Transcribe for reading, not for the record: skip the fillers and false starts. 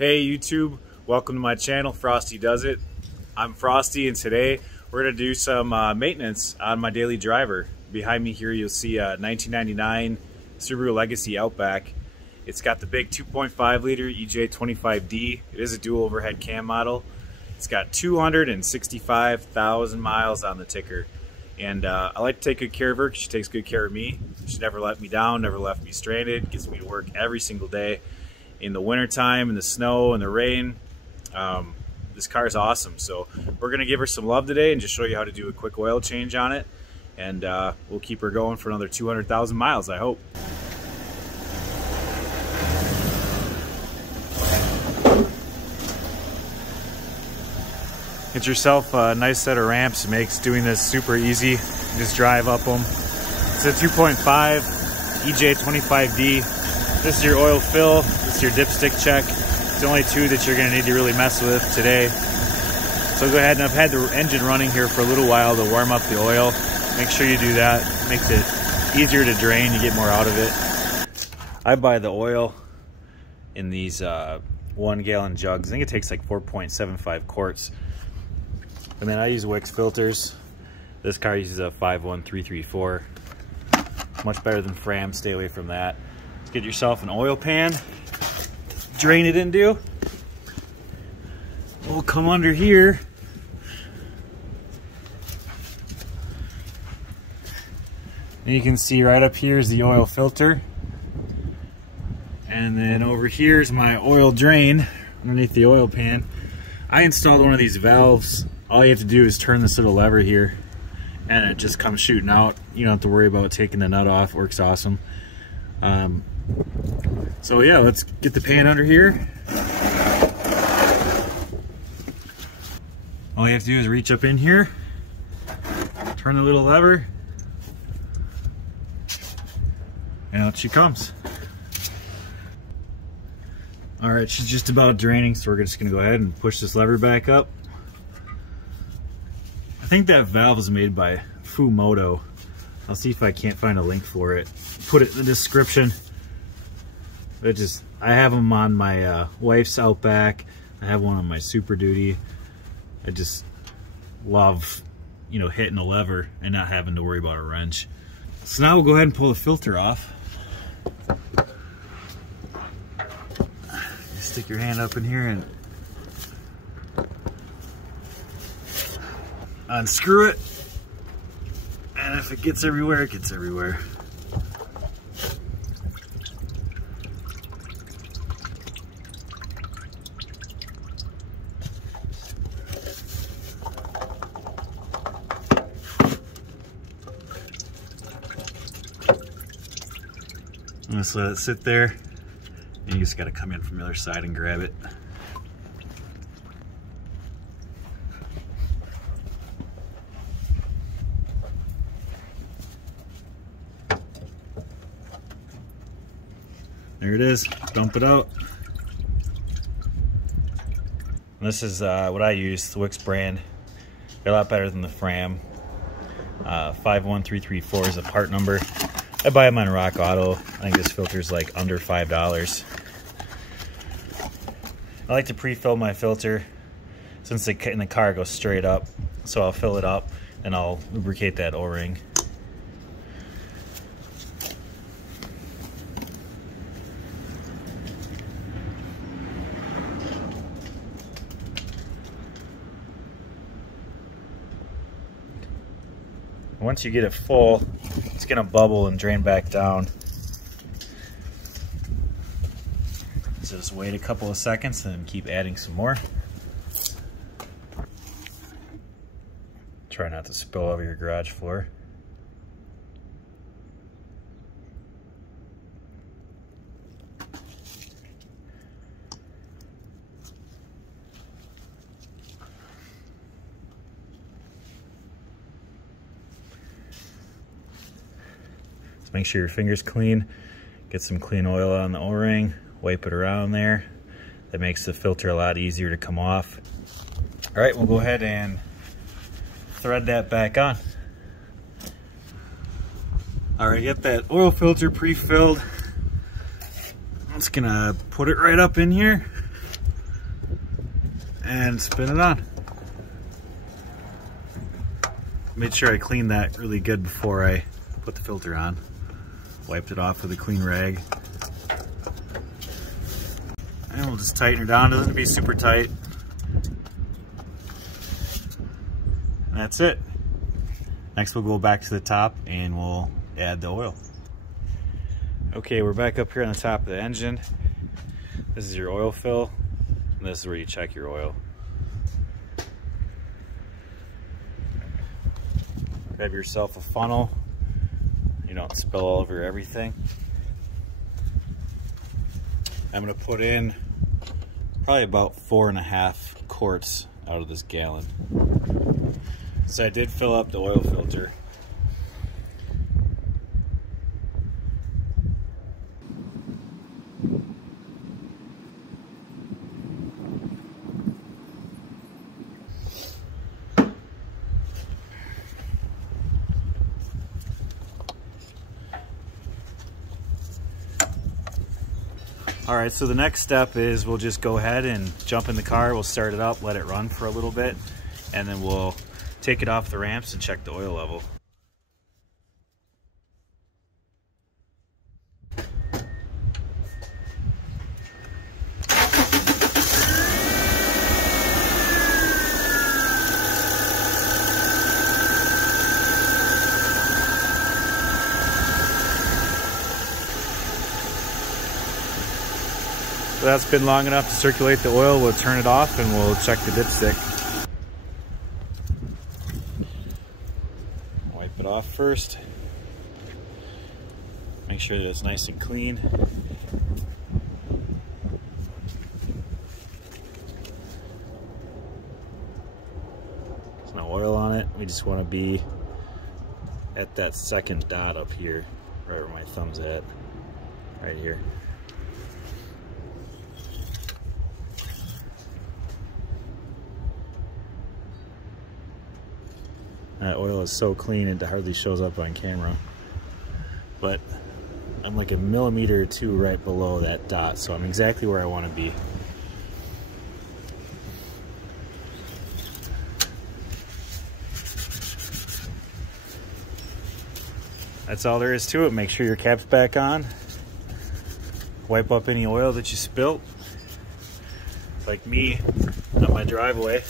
Hey YouTube, welcome to my channel, Frosty Does It. I'm Frosty and today we're going to do some maintenance on my daily driver. Behind me here you'll see a 1999 Subaru Legacy Outback. It's got the big 2.5 liter EJ25D. It is a dual overhead cam model. It's got 265,000 miles on the ticker. And I like to take good care of her because she takes good care of me. She never let me down, never left me stranded, gets me to work every single day. In the wintertime, in the snow, and the rain, this car is awesome. So we're gonna give her some love today and just show you how to do a quick oil change on it. And we'll keep her going for another 200,000 miles, I hope. Get yourself a nice set of ramps. It makes doing this super easy. Just drive up them. It's a 2.5 EJ25D. This is your oil fill. This is your dipstick check. It's the only two that you're gonna need to really mess with today. So go ahead, and I've had the engine running here for a little while to warm up the oil. Make sure you do that. It makes it easier to drain. You get more out of it. I buy the oil in these 1 gallon jugs. I think it takes like 4.75 quarts. And then I use Wix filters. This car uses a 51334. Much better than Fram. Stay away from that. Get yourself an oil pan, drain it into. We'll come under here. And you can see right up here is the oil filter. And then over here is my oil drain underneath the oil pan. I installed one of these valves. All you have to do is turn this little lever here and it just comes shooting out. You don't have to worry about taking the nut off. Works awesome. So yeah, let's get the pan under here. All you have to do is reach up in here, turn the little lever, and out she comes. All right, she's just about draining, so we're just gonna go ahead and push this lever back up. I think that valve is made by Fumoto. I'll see if I can't find a link for it. Put it in the description. I have them on my wife's Outback. I have one on my Super Duty. I just love, hitting a lever and not having to worry about a wrench. So now we'll go ahead and pull the filter off. Just stick your hand up in here and unscrew it. And if it gets everywhere, it gets everywhere. Just let it sit there, and you just got to come in from the other side and grab it. There it is. Dump it out. This is what I use, the Wix brand. They're a lot better than the Fram. 51334 is a part number. I buy them on Rock Auto. I think this filter's like under $5. I like to pre-fill my filter since in the car goes straight up. So I'll fill it up and I'll lubricate that O-ring. Once you get it full, it's gonna bubble and drain back down. So just wait a couple of seconds and keep adding some more. Try not to spill over your garage floor. Make sure your finger's clean. Get some clean oil on the O-ring, wipe it around there. That makes the filter a lot easier to come off. All right, we'll go ahead and thread that back on. All right, get that oil filter pre-filled. I'm just gonna put it right up in here. and spin it on. Made sure I cleaned that really good before I put the filter on. Wiped it off with a clean rag. And we'll just tighten her down. It doesn't be super tight. And that's it. Next we'll go back to the top and we'll add the oil. Okay, we're back up here on the top of the engine. This is your oil fill, and this is where you check your oil. Grab yourself a funnel. You don't spill all over everything. I'm gonna put in probably about 4.5 quarts out of this gallon. So I did fill up the oil filter. All right, so the next step is we'll just go ahead and jump in the car. We'll start it up, let it run for a little bit, and then we'll take it off the ramps and check the oil level. So that's been long enough to circulate the oil. We'll turn it off and we'll check the dipstick. Wipe it off first. Make sure that it's nice and clean. There's no oil on it. We just want to be at that second dot up here, right where my thumb's at, right here. That oil is so clean it hardly shows up on camera. But I'm like a millimeter or two right below that dot, so I'm exactly where I want to be. That's all there is to it. Make sure your cap's back on. Wipe up any oil that you spilt. Like me on my driveway.